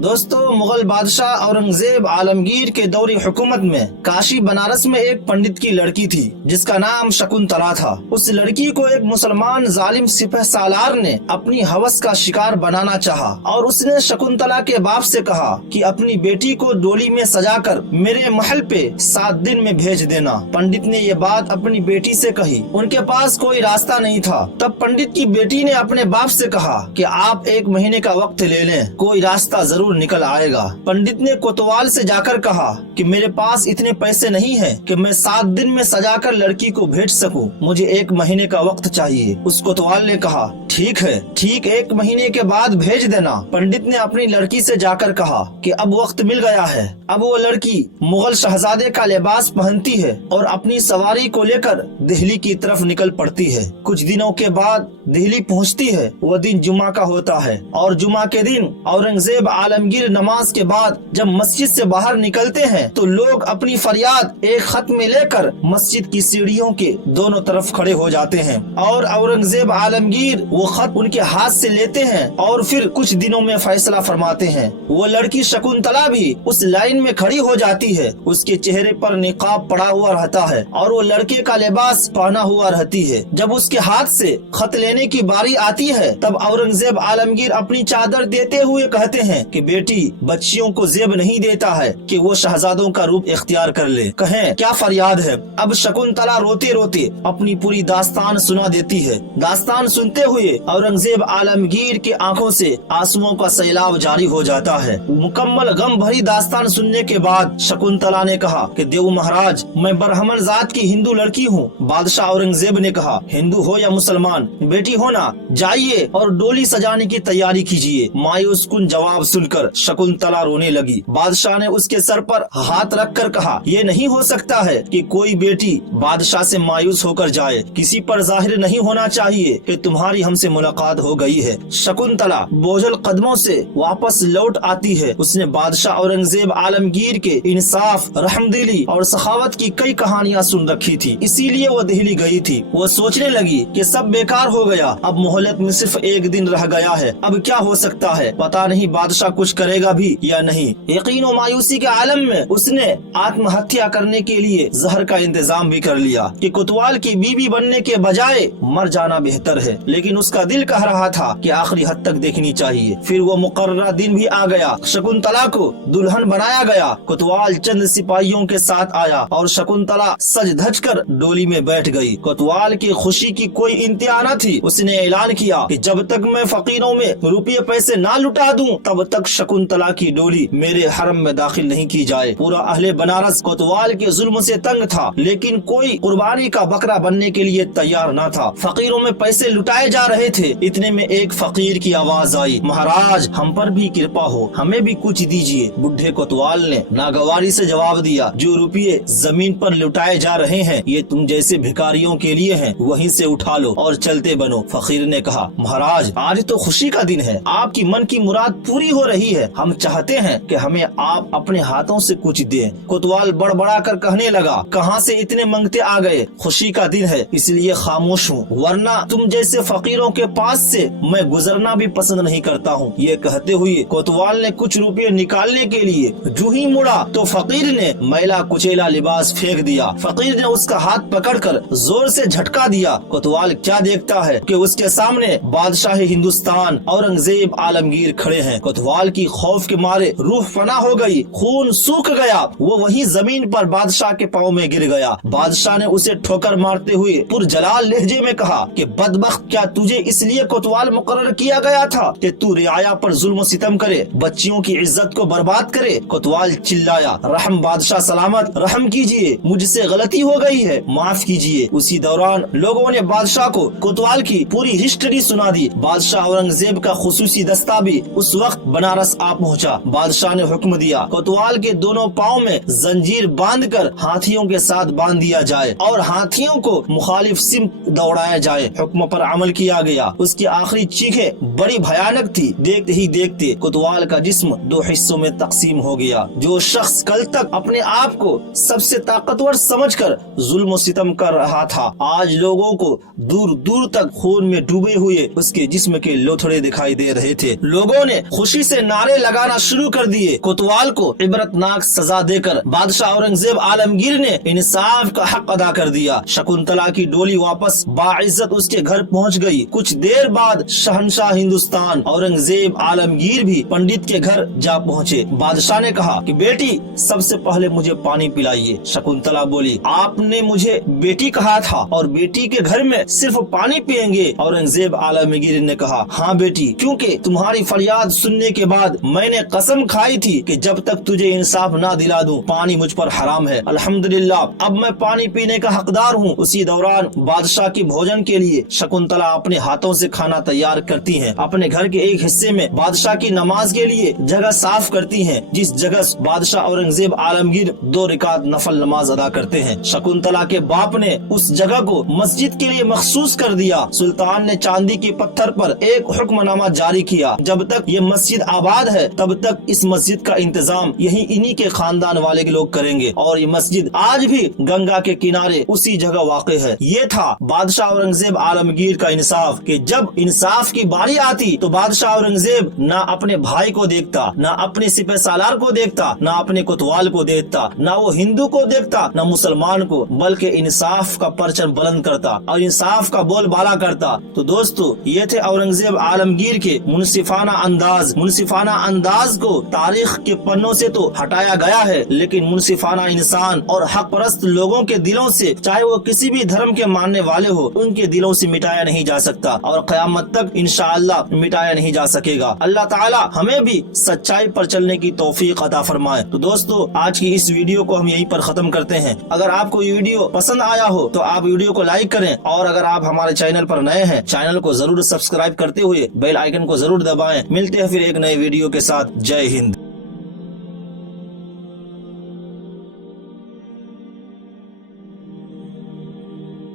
दोस्तों, मुगल बादशाह औरंगजेब आलमगीर के दौर हुकूमत में काशी बनारस में एक पंडित की लड़की थी जिसका नाम शकुंतला था। उस लड़की को एक मुसलमान जालिम सिपह सालार ने अपनी हवस का शिकार बनाना चाहा और उसने शकुंतला के बाप से कहा कि अपनी बेटी को डोली में सजाकर मेरे महल पे 7 दिन में भेज देना। पंडित ने ये बात अपनी बेटी से कही। उनके पास कोई रास्ता नहीं था। तब पंडित की बेटी ने अपने बाप से कहा कि आप 1 महीने का वक्त ले लें, कोई रास्ता जरूर निकल आएगा। पंडित ने कोतवाल से जाकर कहा कि मेरे पास इतने पैसे नहीं हैं कि मैं 7 दिन में सजाकर लड़की को भेज सकूं, मुझे 1 महीने का वक्त चाहिए। उस कोतवाल ने कहा ठीक है, ठीक 1 महीने के बाद भेज देना। पंडित ने अपनी लड़की से जाकर कहा कि अब वक्त मिल गया है। अब वो लड़की मुगल शहजादे का लिबास पहनती है और अपनी सवारी को लेकर दिल्ली की तरफ निकल पड़ती है। कुछ दिनों के बाद दिल्ली पहुंचती है। वह दिन जुमा का होता है और जुमा के दिन औरंगजेब आलमगीर नमाज के बाद जब मस्जिद से बाहर निकलते हैं तो लोग अपनी फरियाद एक खत में लेकर मस्जिद की सीढ़ियों के दोनों तरफ खड़े हो जाते हैं और औरंगजेब आलमगीर वो खत उनके हाथ से लेते हैं और फिर कुछ दिनों में फैसला फरमाते हैं। वो लड़की शकुंतला भी उस लाइन में खड़ी हो जाती है। उसके चेहरे पर निकाब पड़ा हुआ रहता है और वो लड़के का लिबास पहना हुआ रहती है। जब उसके हाथ से खत लेने की बारी आती है तब औरंगजेब आलमगीर अपनी चादर देते हुए कहते हैं कि बेटी, बच्चियों को जेब नहीं देता है कि वो शहजादों का रूप इख्तियार कर ले, कहें क्या फरियाद है। अब शकुंतला रोते रोते अपनी पूरी दास्तान सुना देती है। दास्तान सुनते हुए औरंगजेब आलमगीर की आंखों से आंसुओं का सैलाब जारी हो जाता है। मुकम्मल गम भरी दास्तान सुनने के बाद शकुंतला ने कहा कि देव महाराज, मैं ब्राह्मण जात की हिंदू लड़की हूँ। बादशाह औरंगजेब ने कहा हिंदू हो या मुसलमान, बेटी हो ना, जाइए और डोली सजाने की तैयारी कीजिए। मायूस कुन जवाब सुनकर शकुंतला रोने लगी। बादशाह ने उसके सर पर हाथ रखकर कहा ये नहीं हो सकता है कि कोई बेटी बादशाह से मायूस होकर जाए। किसी पर जाहिर नहीं होना चाहिए कि तुम्हारी हमसे मुलाकात हो गई है। शकुंतला बोझल कदमों से वापस लौट आती है। उसने बादशाह औरंगजेब आलमगीर के इंसाफ, रहमदिली और सखावत की कई कहानियां सुन रखी थी, इसीलिए वो दिल्ली गई थी। वो सोचने लगी कि सब बेकार हो गया, अब मोहलत में सिर्फ 1 दिन रह गया है, अब क्या हो सकता है, पता नहीं बादशाह कुछ करेगा भी या नहीं। यकीन और मायूसी के आलम में उसने आत्महत्या करने के लिए जहर का इंतजाम भी कर लिया कि कोतवाल की बीवी बनने के बजाय मर जाना बेहतर है। लेकिन उसका दिल कह रहा था कि आखिरी हद तक देखनी चाहिए। फिर वो मुकर्ररा दिन भी आ गया। शकुंतला को दुल्हन बनाया गया। कोतवाल चंद सिपाहियों के साथ आया और शकुंतला सज धज कर डोली में बैठ गई। कोतवाल की खुशी की कोई इंतहा न थी। उसने ऐलान किया कि जब तक मैं फकीरों में रुपये पैसे ना लुटा दूं तब तक शकुंतला की डोली मेरे हरम में दाखिल नहीं की जाए। पूरा अहले बनारस कोतवाल के जुल्म से तंग था, लेकिन कोई कुर्बानी का बकरा बनने के लिए तैयार न था। फकीरों में पैसे लुटाए जा रहे थे। इतने में एक फकीर की आवाज आई, महाराज हम पर भी कृपा हो, हमें भी कुछ दीजिए। बुढ़े कोतवाल ने नागवारी से जवाब दिया, जो रुपये जमीन पर लुटाए जा रहे हैं ये तुम जैसे भिखारियों के लिए हैं, वहीं से उठा लो और चलते बनो। फकीर ने कहा, महाराज आज तो खुशी का दिन है, आपकी मन की मुराद पूरी हो रही है, हम चाहते हैं कि हमें आप अपने हाथों से कुछ दें। कोतवाल बड़बड़ा कर कहने लगा, कहाँ से इतने मंगते आ गए, खुशी का दिन है इसलिए खामोश हूँ, वरना तुम जैसे फकीरों के पास से मैं गुजरना भी पसंद नहीं करता हूँ। ये कहते हुए कोतवाल ने कुछ रुपये निकालने के लिए जो ही मुड़ा तो फकीर ने मैला कुचेला लिबास फेंक दिया। फकीर ने उसका हाथ पकड़कर जोर से झटका दिया। कोतवाल क्या देखता है कि उसके सामने बादशाह हिंदुस्तान औरंगजेब आलमगीर खड़े हैं। कोतवाल की खौफ के मारे रूह फना हो गई, खून सूख गया। वो वहीं जमीन पर बादशाह के पाँव में गिर गया। बादशाह ने उसे ठोकर मारते हुए पुरजलाल लहजे में कहा कि बदबख्त, क्या तुझे इसलिए कोतवाल मुकर्रर किया गया था कि तू रियाया पर जुल्म सितम करे, बच्चियों की इज्जत को बर्बाद करे। कोतवाल चिल्लाया, रहम बादशाह सलामत, रहम कीजिए, मुझसे गलती हो गई है, माफ कीजिए। उसी दौरान लोगों ने बादशाह को कोतवाल की पूरी हिस्ट्री सुना दी। बादशाह औरंगजेब का खुसूसी दस्ता भी उस वक्त बनारस आ पहुंचा। बादशाह ने हुक्म दिया, कोतवाल के दोनों पाँव में जंजीर बांधकर हाथियों के साथ बांध दिया जाए और हाथियों को मुखालिफ सिमत दौड़ाया जाए। हुक्म पर अमल किया गया। उसकी आखिरी चीखें बड़ी भयानक थी। देखते ही देखते कोतवाल का जिस्म 2 हिस्सों में तकसीम हो गया। जो शख्स कल तक अपने आप को सबसे ताकतवर समझकर जुल्म सितम कर रहा था, आज लोगों को दूर दूर तक खून में डूबे हुए उसके जिस्म के लोथड़े दिखाई दे रहे थे। लोगों ने खुशी से नारे लगाना शुरू कर दिए। कोतवाल को इबरतनाक सजा देकर बादशाह औरंगजेब आलमगीर ने इंसाफ का हक अदा कर दिया। शकुंतला की डोली वापस बाइज्जत उसके घर पहुंच गई। कुछ देर बाद शहंशाह हिंदुस्तान औरंगजेब आलमगीर भी पंडित के घर जा पहुंचे। बादशाह ने कहा कि बेटी सबसे पहले मुझे पानी पिलाइए। शकुंतला बोली, आपने मुझे बेटी कहा था और बेटी के घर में सिर्फ पानी पिएंगे? औरंगजेब आलमगीर ने कहा, हाँ बेटी, क्योंकि तुम्हारी फरियाद सुनने के बाद मैंने कसम खाई थी कि जब तक तुझे इंसाफ ना दिला दूं पानी मुझ पर हराम है। अल्हम्दुलिल्लाह अब मैं पानी पीने का हकदार हूँ। उसी दौरान बादशाह की भोजन के लिए शकुंतला अपने हाथों से खाना तैयार करती हैं। अपने घर के एक हिस्से में बादशाह की नमाज के लिए जगह साफ करती हैं, जिस जगह बादशाह औरंगजेब आलमगीर 2 रकात नफल नमाज अदा करते हैं। शकुंतला के बाप ने उस जगह को मस्जिद के लिए मखसूस कर दिया। सुल्तान ने चांदी के पत्थर पर एक हुक्मनामा जारी किया, जब तक ये मस्जिद आबाद है तब तक इस मस्जिद का इंतजाम यही इन्हीं के खानदान वाले के लोग करेंगे। और ये मस्जिद आज भी गंगा के किनारे उसी जगह वाक़ है। ये था बादशाह औरंगजेब आलमगीर का इंसाफ कि जब इंसाफ की बारी आती तो बादशाह औरंगजेब ना अपने भाई को देखता, ना अपने सिपह सालार को देखता, ना अपने कोतवाल को देखता, ना वो हिंदू को देखता, ना मुसलमान को, बल्कि इंसाफ का परचम बुलंद करता और इंसाफ का बोलबाला करता। तो दोस्तों, ये थे औरंगजेब आलमगीर के मुनसिफाना अंदाज। मुनसिफाना अंदाज को तारीख के पन्नों से तो हटाया गया है, लेकिन मुनसिफाना इंसान और हक परस्त लोगों के दिलों से, चाहे वो किसी भी धर्म के मानने वाले हो, उनके दिलों से मिटाया नहीं जा सकता और क़यामत तक इंशाअल्लाह मिटाया नहीं जा सकेगा। अल्लाह ताला हमें भी सच्चाई पर चलने की तौफीक अता फरमाए। तो दोस्तों, आज की इस वीडियो को हम यहीं पर खत्म करते हैं। अगर आपको ये वीडियो पसंद आया हो तो आप वीडियो को लाइक करें, और अगर आप हमारे चैनल पर नए हैं, चैनल को जरूर सब्सक्राइब करते हुए बेल आइकन को जरूर दबाएं। मिलते हैं फिर एक नए वीडियो के साथ। जय हिंद।